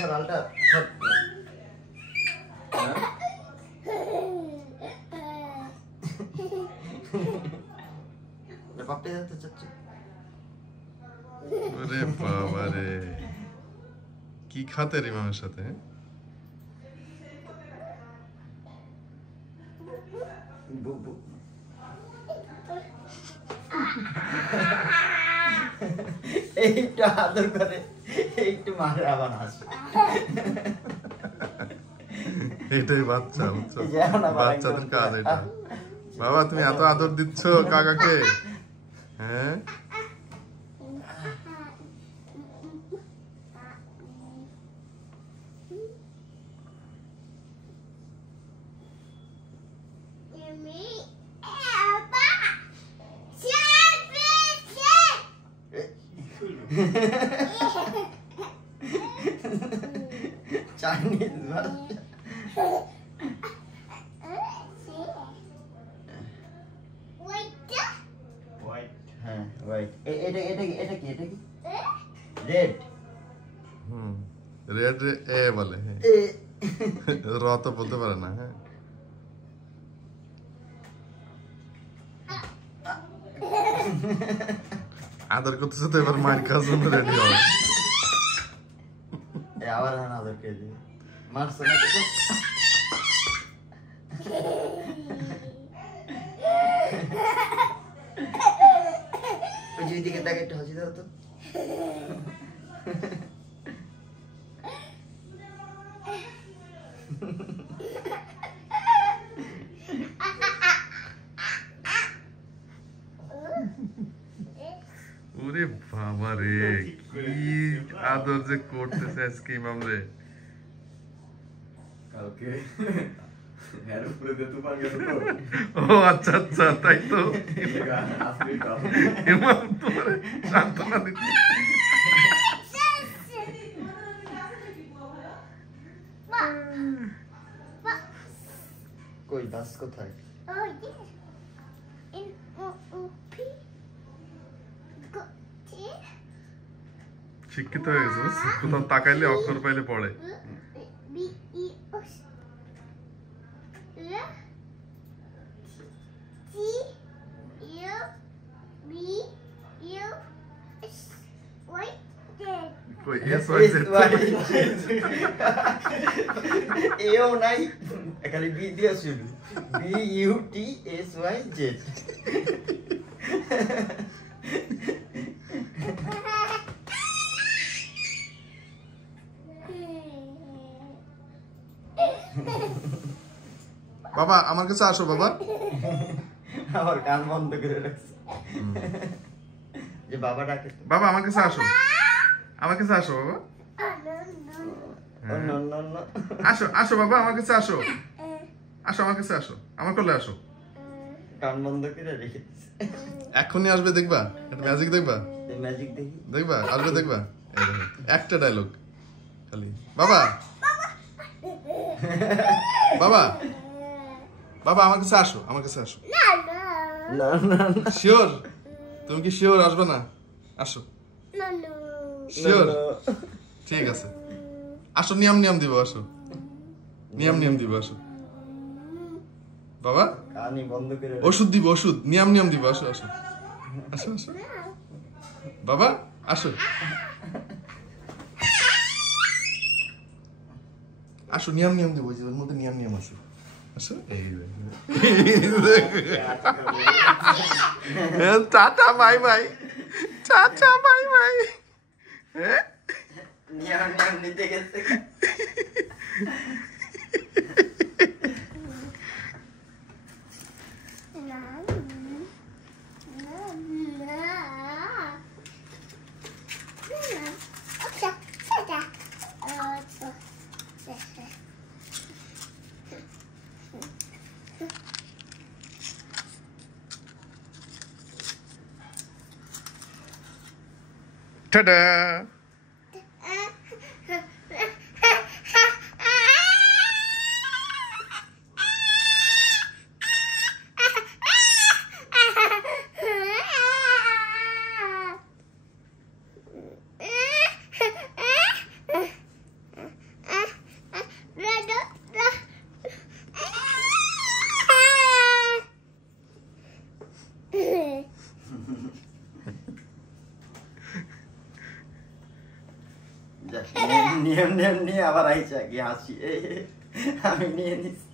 Sir ultra sir पापटे जाते चाचा अरे बाबा रे की खाते रे मामाর সাথে এইটা আদর করে একটু মারে আবার হাসে এটাই বাচ্চা বুঝছো বাচ্চাদের কাজ এটা বাবা তুমি এত আদর দিচ্ছ কাকাকে হ্যাঁ Chinese white हाँ white এটা কি red red এ বলে হ্যাঁ র তো বলতে পারে না হ্যাঁ আদর করতেছে তো এবার মার খাওয়ার জন্য রেডি হবে আবার না আদর কে দিই মারছ না তো ওই যে দিকে তাকে একটু হাসি দাও তো ওরে বাবা রে কি আদর যে করতেছে আজকে ইমাম রে কালকে হেয়ার উপরে দিতে পারবে তো ও আচ্ছা আচ্ছা তাই তো আজকে কাল ইমাম তোমারে সান্ত্বনা দিচ্ছে কই বাস কোথায় শিক্ষিত হয়ে গেছে কোথাও তাকাইলে অক্ষর পাইলে পড়ে কই এস ওয়াই জেড এও নাই খালি বি দিয়ে শুরু B U T S Y Z বাবা আমার কাছে আসো বাবা আমার কান বন্ধ করে রাখছে যে বাবা ডাকে বাবা আমার কাছে আসো আমার কাছে আসো বাবা নো নো নো আসো আসো বাবা আমার কাছে আসো আসো আমার কাছে আসো আমার কোলে আসো কান বন্ধ করে রেখে দিছে এখনই আসবে দেখবা একটা ম্যাজিক দেখবা এই ম্যাজিক দেখি দেখবা আসবে দেখবা এই দেখো একটা ডায়লগ খালি বাবা বাবা বাবা আমার কাছে আসো আমার কাছে আসো না না না শিওর তুমি কি শিওর আসবে না আসো শিওর ঠিক আছে আসো নিয়ম নিয়ম দিব আসো নিয়ম নিয়ম দিব আসো বাবা কানি বন্ধ করে ওষুধ দিব ওষুধ নিয়ম নিয়ম দিব আসো আসো আসো আসো বাবা আসো আসো নিয়ম নিয়ম দিব ওর মধ্যে নিয়ম নিয়ম আছে আসো এই tata bye bye tata bye bye হ্যাঁ নিয়ম নিয়ম নিতে গেছে Ta-da! নিয়ম নিয়ে আবার আইসা কি হাসি আমি নিয়ে নিচ্ছি